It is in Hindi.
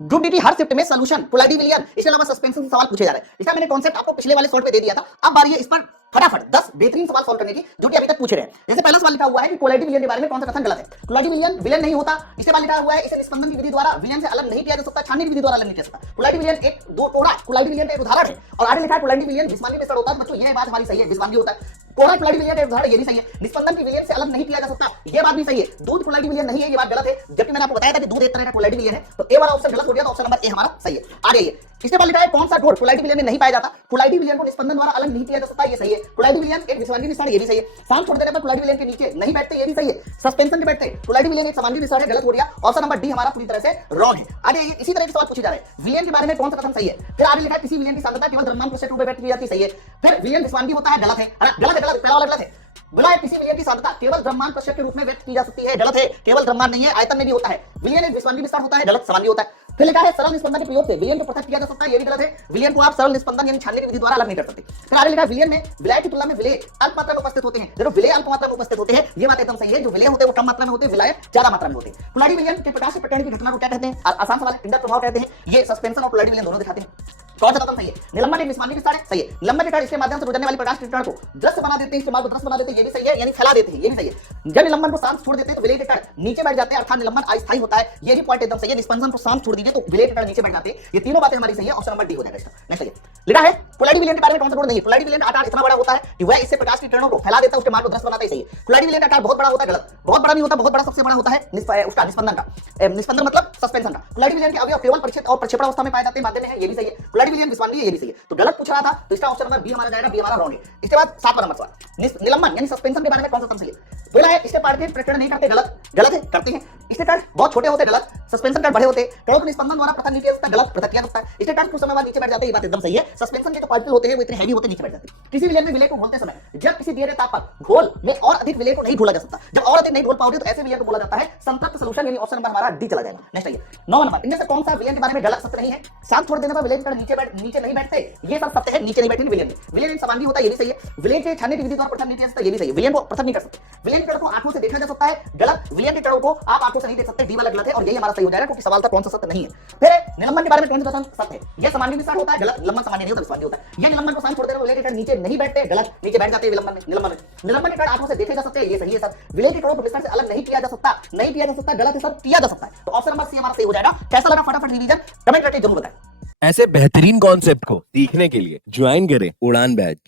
ग्रुप डी हर शिफ्ट में सॉल्यूशन पोलैरिटी विलियन, इसके अलावा सस्पेंशन से सवाल पूछे जा रहे हैं। इसका मैंने कॉन्सेप्ट आपको पिछले वाले शॉर्ट पे दे दिया था। अब बारी है इस पर फटाफट 10 बेहतरीन सवाल सॉल्व करने की जो कि अभी तक पूछे रहे हैं। जैसे पहला सवाल लिखा हुआ है कि पोलैरिटी विलियन के बारे में कौन सा कथन गलत है। पोलैरिटी विलियन विलयन नहीं होता। इसके बाद लिखा हुआ है इसे निस्पंदन की विधि द्वारा विलयन से अलग नहीं किया जा सकता, छानने की विधि द्वारा अलग नहीं किया जा सकता। पोलैरिटी विलियन एक दो टोड़ा पोलैरिटी विलियन का एक उदाहरण है। और आगे लिखा है पोलैरिटी विलियन विस्मांगी मिश्रण होता है। बच्चों यह बात हमारी सही है, विस्मांगी होता है। कोड़ा पोलैरिटी विलियन का एक उदाहरण ये भी सही है। निस्पंदन की विलयन से अलग नहीं किया जा सकता, ये बात भी सही है। दूध पोलैरिटी विलियन नहीं है, ये बात गलत है। जबकि मैंने आपको बताया था कि दूध एक तरह का पोलैरिटी विलियन है, तो ए वाला ऑप्शन गलत हो गया, तो ऑप्शन नंबर ए हमारा सही है। आगे ये इसके बाद लिखा है कौन सा जोड़ पोलैरिटी विलियन में नहीं पाया जाता। पोलैरिटी विलियन को निस्पंदन द्वारा अलग नहीं किया जा सकता, ये सही है। पोलैरिटी विलियन एक विस्मांगी मिश्रण, ये भी सही है। सांस छोड़ देने पर पोलैरिटी विलियन के नीचे नहीं बैठते, ये भी सही है। सस्पेंशन के बैठते पोलैरिटी विलियन एक समांगी मिश्रण है, गलत हो गया। ऑप्शन नंबर डी हमारा पूरी तरह से रॉन्ग है। आगे इसी तरह के सवाल पूछे जा रहे हैं। विलियन के बारे में कौन सा कथन सही है। फिर आगे लिखा है किसी विलियन की सांद्रता केवल द्रव्यमान प्रतिशत रूप में व्यक्त की जाती है, सही है। फिर विलियन विस्मांगी होता है, गलत है। गलत है, गलत, पहला वाला गलत है। बोला है किसी विलयन की सांद्रता केवल द्रव्यमान प्रतिशत के रूप में व्यक्त की जा सकती है, गलत है। केवल द्रव्यमान नहीं है, आयतन में भी होता है। विलयन एक विस्मांगी विस्तार होता है, गलत, समांगी होता है। फिर लिखा है सरल निस्पंदन के प्रयोग से विलयन को पृथक किया जा सकता है, ये भी गलत है। विलयन को आप सरल निस्पंदन यानी छानने की विधि द्वारा अलग नहीं कर सकते। फिर आगे लिखा है विलयन में विलय की तुलना में विलय अल्प मात्रा में उपस्थित होते हैं। जो विलय अल्प मात्रा में उपस्थित होते हैं, ये बात एकदम सही है। जो विलय होते हैं वो कम मात्रा में होते हैं, विलय ज्यादा मात्रा में होते हैं। पोलैरिटी विलयन के प्रकाश से प्रकरण की घटना को क्या कहते हैं। आसान सवाल है, इंडक्ट प्रभाव कहते हैं। ये सस्पेंशन और पोलैरिटी विलयन दोनों दिखाते हैं। कौन सा कथन सही है। निलंबन एक विस्मांगी विस्तार है, सही है। निलंबन के कारण इसके माध्यम से गुजरने वाली प्रकाश के किरण को दृश्य बना देते हैं, इसके बाद दृश्य बना देते हैं, ये भी सही है, यानी फैला देते हैं, ये भी सही है। जब निलंबन को शांत छोड़ देते हैं तो विलय के कारण नीचे बैठ जाते हैं, अर्थात निलंबन अस्थायी होता है, ये भी पॉइंट एकदम सही है। निस्पंदन को शांत छोड़ दीजिए तो विलय के कारण नीचे बैठ जाते हैं, ये तीनों बातें हमारी सही है। ऑप्शन नंबर डी हो जाएगा इसका। नेक्स्ट है लिखा है पोलैरिटी विलयन के बारे में कौन सा गुण नहीं है। पोलैरिटी विलयन का आकार इतना बड़ा होता है कि वह इससे प्रकाश की किरणों को फैला देता है, उसके मार्ग को दृश्य बनाता है, सही है। पोलैरिटी विलयन का आकार बहुत बड़ा होता है, गलत, बहुत बड़ा नहीं होता। बहुत बड़ा सबसे बड़ा होता है उसका निस्पंदन का, निस्पंदन मतलब सस्पेंशन का। पोलैरिटी विलयन के अवयव केवल परिक्षेप और प्रक्षेपण अवस्था में पाए जाते हैं, माध्यम में है, ये भी सही है। पोलैरिटी विलयन विस्मांगी है, ये भी सही है। तो गलत पूछ रहा था, तो इसका ऑप्शन नंबर बी हमारा जाएगा, बी हमारा रॉन्ग है। इसके बाद 7वां नंबर सवाल निलंबन यानी सस्पेंशन के बारे में कौन सा कथन सही है। बोला है इसके पार्ट के प्रकरण नहीं करते, गलत, गलत है, करते हैं। इसके कार्ड बहुत छोटे होते, गलत। सस्पेंशन कार्ड बड़े होते, कणों के निस्पंदन द्वारा पृथक नहीं किया जाता, गलत, पृथक किया जाता है। इसके कार्ड कुछ समय बाद नीचे बैठ जाते हैं, ये बात एकदम सही है। सस्पेंशन के जो पार्टिकल होते हैं वो इतने हैवी होते, नीचे बैठ जाते हैं। किसी विलयन में विलय को घोलते समय जब किसी दिए गए ताप पर घोल में और अधिक विलय को नहीं घोला जा सकता, जब और अधिक नहीं घोल पाओगे तो ऐसे विलय को बोला जाता है संतृप्त सॉल्यूशन, यानी ऑप्शन नंबर हमारा डी चला जाएगा। नेक्स्ट है 9वां नंबर, इनमें से कौन सा विलयन के बारे में गलत सत्य नहीं है। सांस छोड़ देने पर विलय के कारण नीचे नहीं बैठते, ये सब सत्य है, नीचे नहीं बैठेंगे विलयन में। विलयन समांगी होता है, ये भी सही है। विलयन के छानने की विधि द्वारा पृथक नहीं किया जाता, ये भी सही है। विलयन को पृथक नहीं कर सकते। विलयन के कणों को आंखों से देखा जा सकता है, गलत। विलयन के कणों को आप आंखों से नहीं देख सकते, डी वाला गलत है। और यही हमारा सही हो जाएगा क्योंकि सवाल था कौन सा सत्य नहीं है। फिर निलंबन के बारे में कौन सा सत्य है। ये समांगी विस्तार होता है, गलत। निलंबन समांगी नहीं होता, विस्मांगी होता है। ये निलंबन को सांस छोड़ देने पर विलय के कण नीचे नहीं बैठते, गलत, नीचे बैठ जाते हैं विलंबन में, निलंबन में। निलंबन के कण आंखों से देखे जा सकते हैं, ये सही है सर। विलय के कणों को विस्तार से अलग नहीं किया जा सकता, नहीं किया जा सकता, गलत है सर, किया जा सकता है। तो ऑप्शन नंबर सी हमारा सही हो जाएगा। कैसा लगा फटाफट रिवीजन कमेंट करके जरूर बताएं। ऐसे बेहतरीन कॉन्सेप्ट को सीखने के लिए ज्वाइन करें उड़ान बैच।